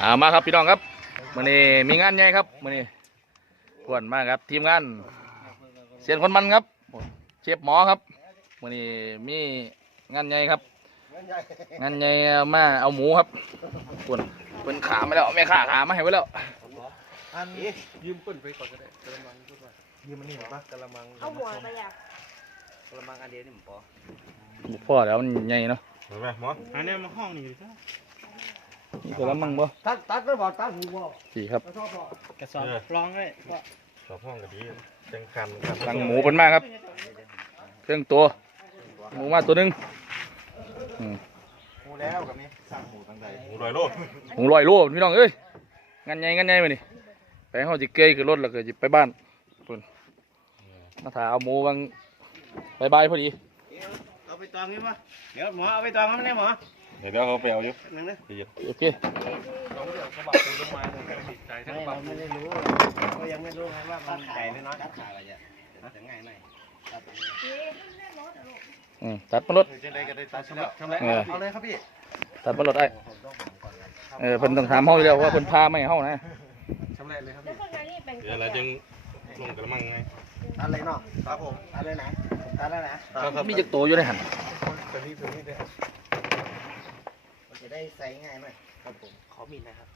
อ่ามาครับพี่น้องครับมื้อนี้มีงานใหญ่ครับมื้อนี้กวนมากครับทีมงานเสียนคนมันครับเชฟหมอครับมื้อนี้มีงานใหญ่ครับ งานใหญ่มาเอาหมูครับกวนเพิ่นขามาแล้วแม่ขาขามาให้ไว้แล้วอันนี้ยืมปืนไปก่อนก็ได้กระมังพูดว่ายืมมันนี่หรอปะกระมังเอาหัวไปอยากกระมังอันเดียวนี่ผมพอบุกพ่อแล้วมันใหญ่เนาะเห็นไหมหมออันนี้มาห้องนี่ดิค รับนี่ตัวละมั่งบ่ตัดตัดก็บอกตัดหูบอกสี่ครับกระสอบร้องเลยสอบห้องกะดีจังคันคันสั่งหมูเพิ่นมาครับเครื่องตัว หมูมาตัวหนึงอืมหูแล้วกับนี้สั่งหูตั้งใจหมูลอยโลหมูลอยโลพี่น้องเอ้ยงานใหญ่งานใหญ่มานี่ไปเฮาสิเกยขึ้นรถแล้วก็สิไปบ้านเพิ่นมาถ่ายเอาหมูบางบายๆพอดีเอาไปตองนี่ปะเดี๋ยวหมอเอาไปตองมันได้หมอ เดี๋ยวเขาไปเอาอยู่นึงนะโอเคเราเดี๋ยวกระบะตัวลงมาติดใจทั้งกระบะไม่ได้รู้ก็ยังไม่รู้ไงว่ามันใหญ่หรือน้อยตัดขาอะไรอย่างจะง่ายหน่อยอืมตัดมารถจะได้ก็ได้ตัดชำระชำระเออเอาเลยครับพี่ตัดมารถไอ้เออเพิ่นต้องถามเฮาอยู่แล้วว่าเพิ่นพาไม่เฮานะชำระเลยครับแล้วพี่คนนี้เป็นเดี๋ยวอะไรจึงลงกระมังไงตัดเลยเนาะครับผมตัดเลยนะตัดแล้วนะมีจักโตอยู่ในหั่นตัวนี้ตัวนี้ได้มัน จะได้ใส่ง่ายหน่อยครับผมขอมีดนะครับ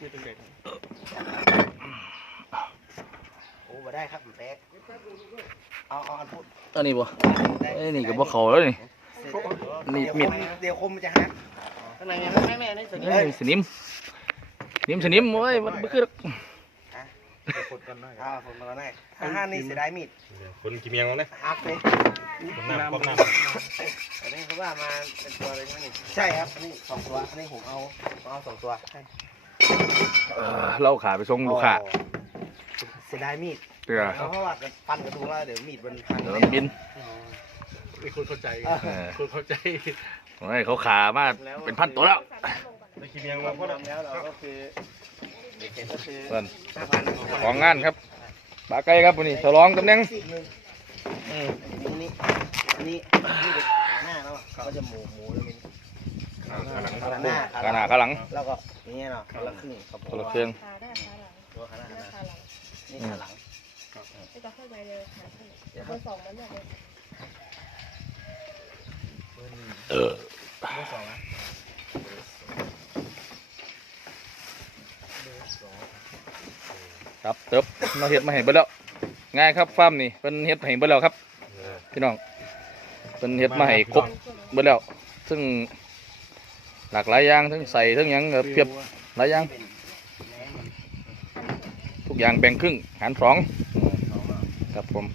มีดเป็นเด็กโอ้มาได้ครับแป๊กเอาเอาอันพูดอันนี้บ่เอ้ยนี่ก็บ่เข้าแล้วนี่ นี่มีดเดี๋ยวคมมันจะหักข้างในยังไม่แม่ในส่วนนี้เอ้ยสนิมสนิมสนิมโอ้ยมันบ่คือหรอกคนกันหน่อยอ่าคนมาแล้วแน่ถ้าห้านี่เสียดายมีดคนกี่เมียงเอาเนี่ยหักเลยคนหน้าค นหน้าอันนี้เขาว่ามาเป็นตัวเลยใช่ไหมนี่ใช่ครับอันนี้สองตัวอันนี้ผมเอาผมเอาสองตัวใช่เออเราขาไปส่งลูกค้าเสียดายมีดเด้อเพราะว่าฟันกระดูกแล้วเดี๋ยวมีดมันพังเดี๋ยวมันบินมีคนเข้าใจเออคนเข้าใจโอ้ยเขาขามาเป็นพันตัวแล้วได้กี่เมียงเรามาก็พ่อทำแล้วเราก็คือเด็กเก็บก็คือเพิ่นห้าพันของงานครับปลาไก่ครับวันนี้ฉลองตำแหน่งซีกหนึ่งอืมอันนี้อันนี้ นี่เด็กขาหน้าแล้วอะก็จะหมูหมูแล้วมันขาหน้าขาหน้าขาหลัง แล้วก็อย่างเงี้ยเนาะคนละครึ่งครับผมคนละเครื่องขาได้ขาหลังตัวขาหน้าขาขาหหน้าลังนี่ขาหลังไม่ต้องเข้าไปเลยขาขึ้นเบอร์สองมันแบบเออเบอร์สองนะครับเติบมาเฮ็ดมาให้เบิดแล้วง่ายครับฟาร์มนี่เพิ่นเฮ็ดให้เบิดแล้วครับ พี่น้องเพิ่นเฮ็ดมาให้ครบ เบิดแล้วซึ่งหลากหลายอย่างทั้งใส่ทั้งหยังก็เพียบหลายอย่างทุกอย่างแบ่งครึ่งหารสองครับผม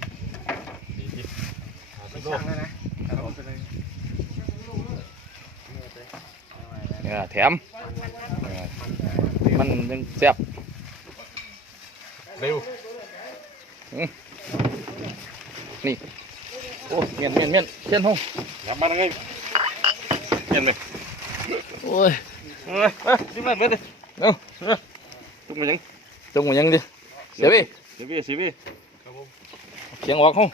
ไม่ช่างแล้วนะเอาไปเลยเนี่ยแถมเออมันยังแซ่บเร็วนี่โอ้เมียนเมียนเมียนเช่นห้องยับมาไงเห็นไหมโอ้ยเออดิ้นมาเบิดเลยเอ้าตุ้มมายังจงมายังดิเดี๋ยวพี่เดี๋ยวพี่สิพี่เสียงออกห้อง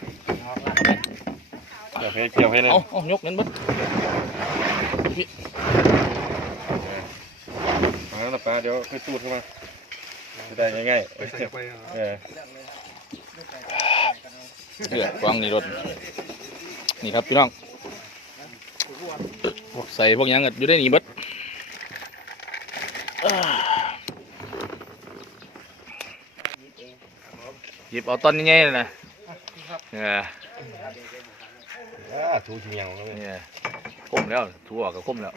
เกี่ยวให้เกี่ยวให้เลยเอาเอายกนั่นเบิ้ฟังแล้วปลาเดี๋ยวค่อยตูดเข้ามาจะได้ง่ายๆเออเดือดวางนี่รถนี่ครับพี่น้อง พวกใส่พวกหยังก็อยู่ได้นี่เบิดอ่าหยิบเอาต้นนี้เลยนะเนี่ยอ่าถูกี่เมียงแล้วเนี่ยเนี่ยคมแล้วถั่วก็คมแล้ว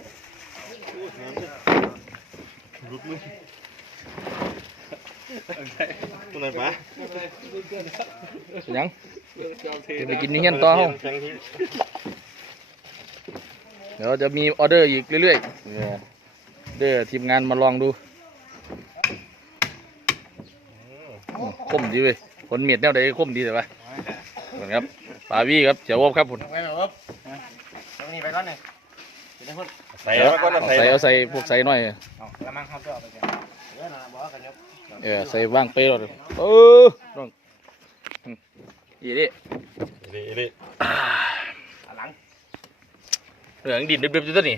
รุดมือตัวไหนปะเป็นหยังจะไปกินนี่เงี้ยต่อห้องแข็งที่ เดี๋ยวจะมีออเดอร์อีกเรื่อยๆเนี่ยเด้อทีมงานมาลองดูคมดีเว้ยผลเมียดแนวใดคมดีแต่ว่าเหมือนครับปาวี่ครับเจียวบครับผมไปแบบว่าตรงนี้ไปก่อนหนึ่งเดี๋ยใส่แล้วก็เอาใส่เอาใส่พวกใส่หน่อยเออะใส่ว่างเป๊ะเลยเออน้องอืมอีดิดิดิ เหลืองดินดึบๆอยู่ตัวนี่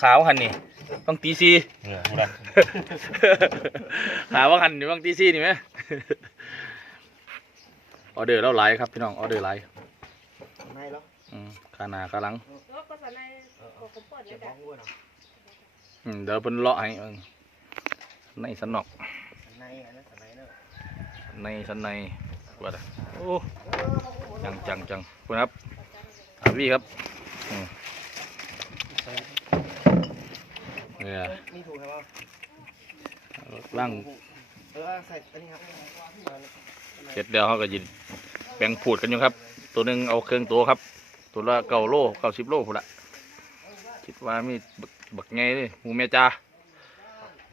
ขาวหันนี่เต้องตีซีเออพูดละหาว่ากันอยู่ต้องตีซีนี่ไหมออเดอร์เราหลายครับพี่น้องออเดอร์หลายในแล้วอืมขาหน้าขาหลังแล้วก็สันในของผมเปิดเนี่ยแหละอืมเดี๋ยวเพิ่นเลาะให้เอิ้งในสันนอกในอันนั้นในเนอะในสันในว่าแต่โอ้จังจังจังคุณครับอาวีครับอืม เนี่ยนี่ถูกครับล่างเออใส่อันนี้ครับเสร็จแล้วเขาก็ยินแบ่งผูดกันอยู่ครับ ตัวหนึ่งเอาเครื่องตัวครับ ตัวละเก้าโลเก้าสิบโลพุ่นละคิดว่ามีบักบักไงเลยหมูเมียจ้า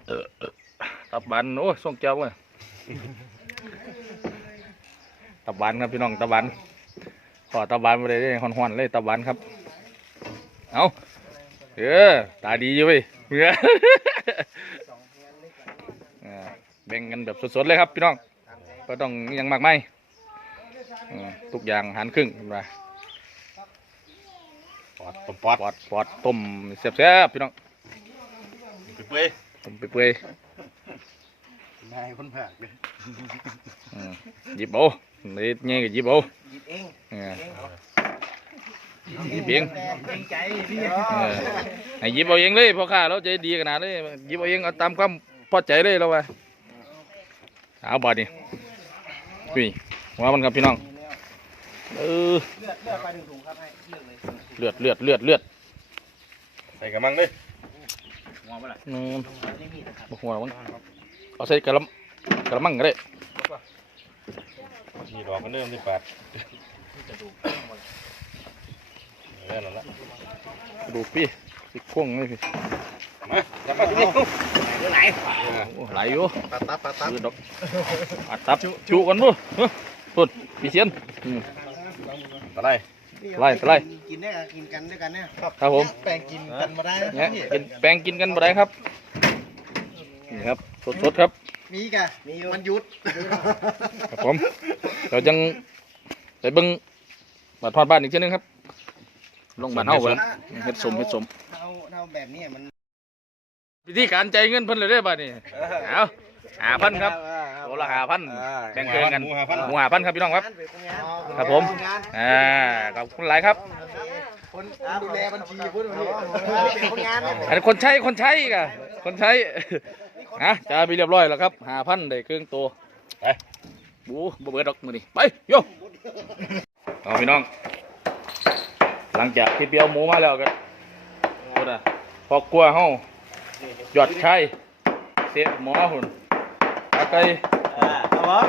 เออเออตับบันโอ้ยส่งเจ้าเว้ยตับบันครับพี่น้องตับบันขอตับบันมาเลยเด้หอนๆเลยตับบันครับ เอา เออ ตาดีอยู่เว้ยเออเออแบ่งกันแบบสดๆเลยครับพี่น้องก็ต้องอิหยังมากไม่ทุกอย่างหันครึ่งขึ้นมาปอดต้มปอดปอดปอดต้มแซ่บๆพี่น้องเปื่อยต้มเปื่อยนายคนผักเลยๆอืมหยิบเอานี่เงี้ยก็หยิบเอาหยิบเองเออเอง หยิบเองเองใจพี่เออให้หยิบเอาเองเลยพ่อข้าเราใจดีขนาดเลยหยิบเอาเองเอาตามความพอใจเลยเราว่าเอาบาดนี่พี่ว่ามันครับพี่น้องเออเลือดเลือดไปหนึ่งถุงครับให้เลือดเลยเลือดเลือดเลือดเลือดใส่กระมังเลยอืมไม่มีนะครับบกหัวมันเอาใส่กระลำกระมังก็ได้มีดอกกันเริ่มที่ปาด เริ่มแล้วละกระดูกพี่สิโค้งเลยพี่มาจับมาที่นี่เลือดไหลโอ้ไหลอยู่ตัดตัดตัดตัดยืดดอกอัดตับจุกันบ่เฮ้ยพุ่นพี่เชียนอืมตะไลไล่ไล่กินได้กินกันด้วยกันเนี่ยครับผมแบ่งกินกันมาได้เนี่ยกินแปลงกินกันบ่ได้ครับนี่ครับสดๆครับมีกะมีมันยุดครับผมเราจังไปเบิ่งบ้านทอดบ้านอีกทีหนึงครับ ลงบ้านเฮาเบิ่งเฮ็ดสมเฮ็ดสมเอาเอาแบบนี้มันวิธีการจ่ายเงินเพิ่นเลยเด้อบัดนี้เอาหาพันครับโลละหาพันแบ่งเกินกันหมูหาพันหมูหาพันครับพี่น้องครับ ครับผม อ่าขอบคุณหลายครับคนดูแลบัญชีพูดแบบนี้เป็นคนงานอันนี้คนใช้คนใช้กะคนใช้ ฮะจะไปเรียบร้อยแล้วครับหาพันได้เครื่องตัวไปบูบ่เบิดดอกมือนี่ไปโยเอาพี่น้อง หลังจากที่เปียวหมูมาแล้วกันพูดอะพอกลัวเฮาหยอดไข่เสียหมอหุ่นตาไก่ครับผม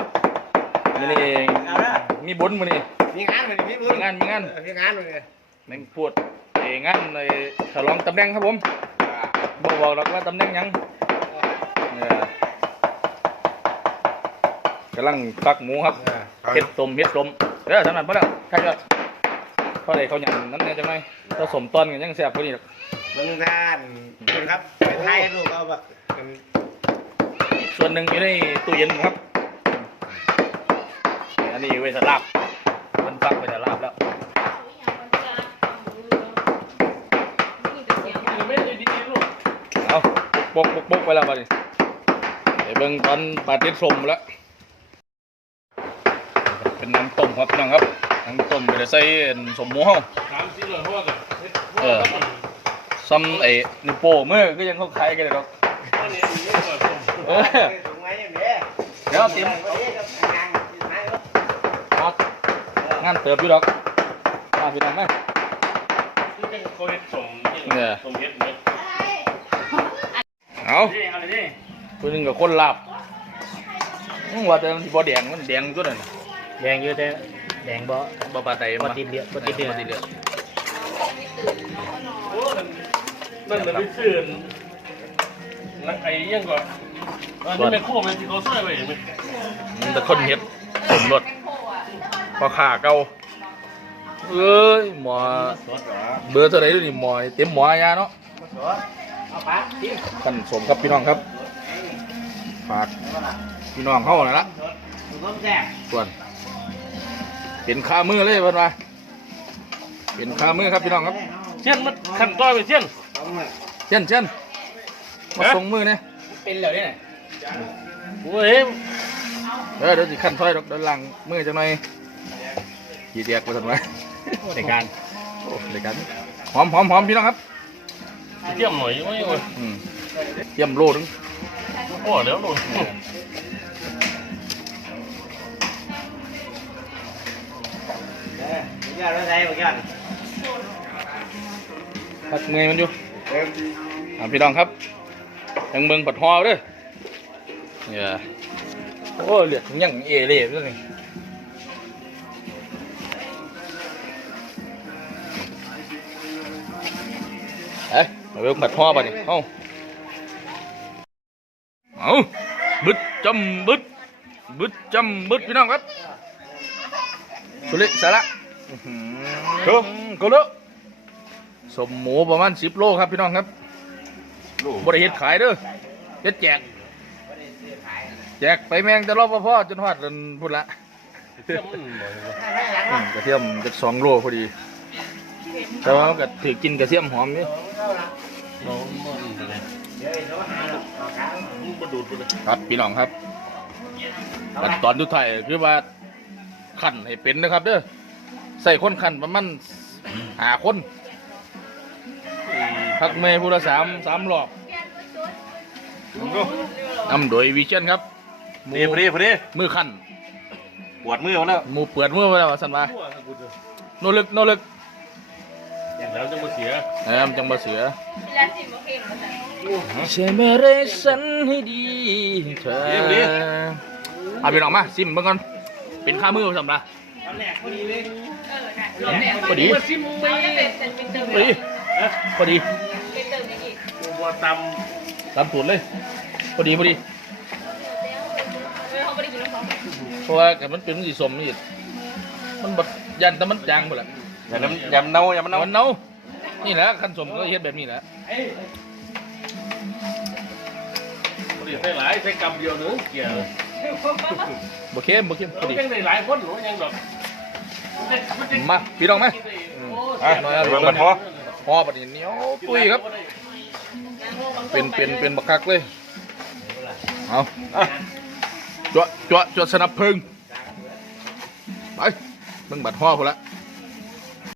มื้อนี้มีบุญมื้อนี้มีงานเหมือนพี่บุญมีงานมีงานมีงานเลยแม่งพูดเองานในฉลองตำแหน่งครับผมบอกบอกหรอกว่าตำแหน่งหยังเออกำลังฟักหมูครับเห็ดต้มเห็ดต้มเด้อสำนักบ่แล้วใช่ยอด เพราะอะไรเขาหยังนั้นเนี่ยจังไงผสมต้นกันยังแซ่บกว่านี้หรอกเมืองด้านคุณครับไปไทยลูกเอาแบบอีกส่วนหนึ่งอยู่ในตู้เย็นครับอันนี้ไว้สลาบมันฟักไว้สลาบแล้วเอาปกปกปกไปแล้วบัดนี้ไปเบิ่งตอนปาติดสมแล้วเป็นน้ำต้มครับพี่น้องครับ น้ำต้มไปเลยใส่สมหมูเฮาสามสี่ร้อยหัวกันเออซ้ำไอ้นิ้วโป้มือก็ยังเขาขายกันเลยหรอกเออถุงไว้อย่างนี้เดี๋ยวเตรียมงานเอางานเติบอยู่ดอกมาพี่น้องไหมเขาเห็ดสมเนี่ยสมเห็ดเม็ดเอานี่อะไรนี่คนหนึงกับคนลาบอื้อว่าแต่มันสิบ่แดงมันแดงตัวนั้นน่ะแดงอยู่แต่ แดงบ่บ่ปลาไตบ่ติดเลือดบ่ติดเลือดบ่ติดเลือดโอ้นั่นมันไม่ซื่นไอ้ยังก่อนอันนี้เป็นโค้งเป็นที่เขาใส่ไว้เห็นไหมมันแต่คนเฮ็ดสมรสพอขาเก่าเอ้ยหมอสดเหรอเบอร์เท่าไหร่ดูนี่หมอเต็มหมอยาเนาะเอาปะทิ้งท่านสมครับพี่น้องครับฝากพี่น้องเข้าหน่อยละถุงต้มแซ่บส่วน เป็นขามือเลยเพิ่นว่าเป็นขามือครับพี่น้องครับเช่นมันขั้นตอนไปเช่นต้องมาเช่นเช่นมาส่งมือเนี่ยเป็นเหรอเนี่ยโอ้ยเออเดี๋ยวสิขั้นซอยดอกเดินหลังมือจังหน่อยขี่เดียกไปทันไว้ในการโอ้เด็กกันหอมหอมหอมพี่น้องครับเทียมหน่อยโอ้ยโอ้ยอืมเยี่ยมโลนึงโอ้เดี๋ยวล งเออเดี๋ยวเราใส่เหมือนกันพักเมอยมันอยู่อ่าพี่น้องครับยังเบิ่งปัดหอเด้อเนี่ยโอ้เหลือดยังเอเล่ด้วยนี่เอ้ยมาเบิ่งปัดหอป่ะนี่เอ้าเอาบึดจำบึดบึดจำบึดพี่น้องครับ สุริสาระอื้อหือก็เลอะสมหมูประมาณสิบโลครับพี่น้องครับบริเฮ็ดขายเด้อเฮ็ดแจก แจกไปแมงจะรอบพ่อจนฮอดจนพุ่นละเทียมมันบ่อยเลยอืมกระเทียมจะสองโลพอดี แต่ว่ามันก็ถือกินกระเทียมหอมนี่เรามันไปเลยเดี๋ยวไอ้โน้ตหาหรอกเอาขามันบ่ดูดไปเลยครับพี่น้องครับขั้นตอนสุดท้ายคือว่า ขันให้เป็นนะครับ เด้อใส่คนขันประมาณหาคนพักเมย์ผู้ละสามสามรอบนำโดยวิเชียนครับหพอดีพอดีพอดีมือขันปวดมือหมดแล้วหมูเปิดมือมาแล้วว่าสันว่าทั่วทั้งกุดเลยโนลึกโนลึกแล้วจะมาเสียแอมจังมาเสือเวลาสิมาเพลงมาจากใช่ไหมเรสันให้ดีเธอเอาพี่น้องมาซิมเบิ่งก่อน เป็นข้ามือสำหรับตอนแรกพอดีเลยเออน่ะเราแต่พอดีมาซิมไปเป็นเป็นเติมพอดีพอดีเป็นเติมได้อีกบัวตตามตูดเลย พอดีพอดีเออเขาไม่ได้กินน้ำซอสเพราะว่ากับมันเป็นสีสมนี่มันบดยันแต่มันจางหมดละอย่าน้ำอย่าเน่าอย่ามันเน่ามันเน่านี่แหละขั้นสมก็เฮ็ดแบบนี้แหละำพอดีใส่หลายใส่กำเดียวหนึงเกี่ยว บ่เข้มบ่เข้มพอดียังได้หลายคนหนูยังดอกมาพี่น้องไหมอะหน่อยเอาเบิ่งมันพอพอปฏิเหนียวปุ้ยครับ เป็นเป็นเป็นบักคักเลยเอาจวดจวดจวดสนับเพิงไปเบิ่งบัดห่อพอละเ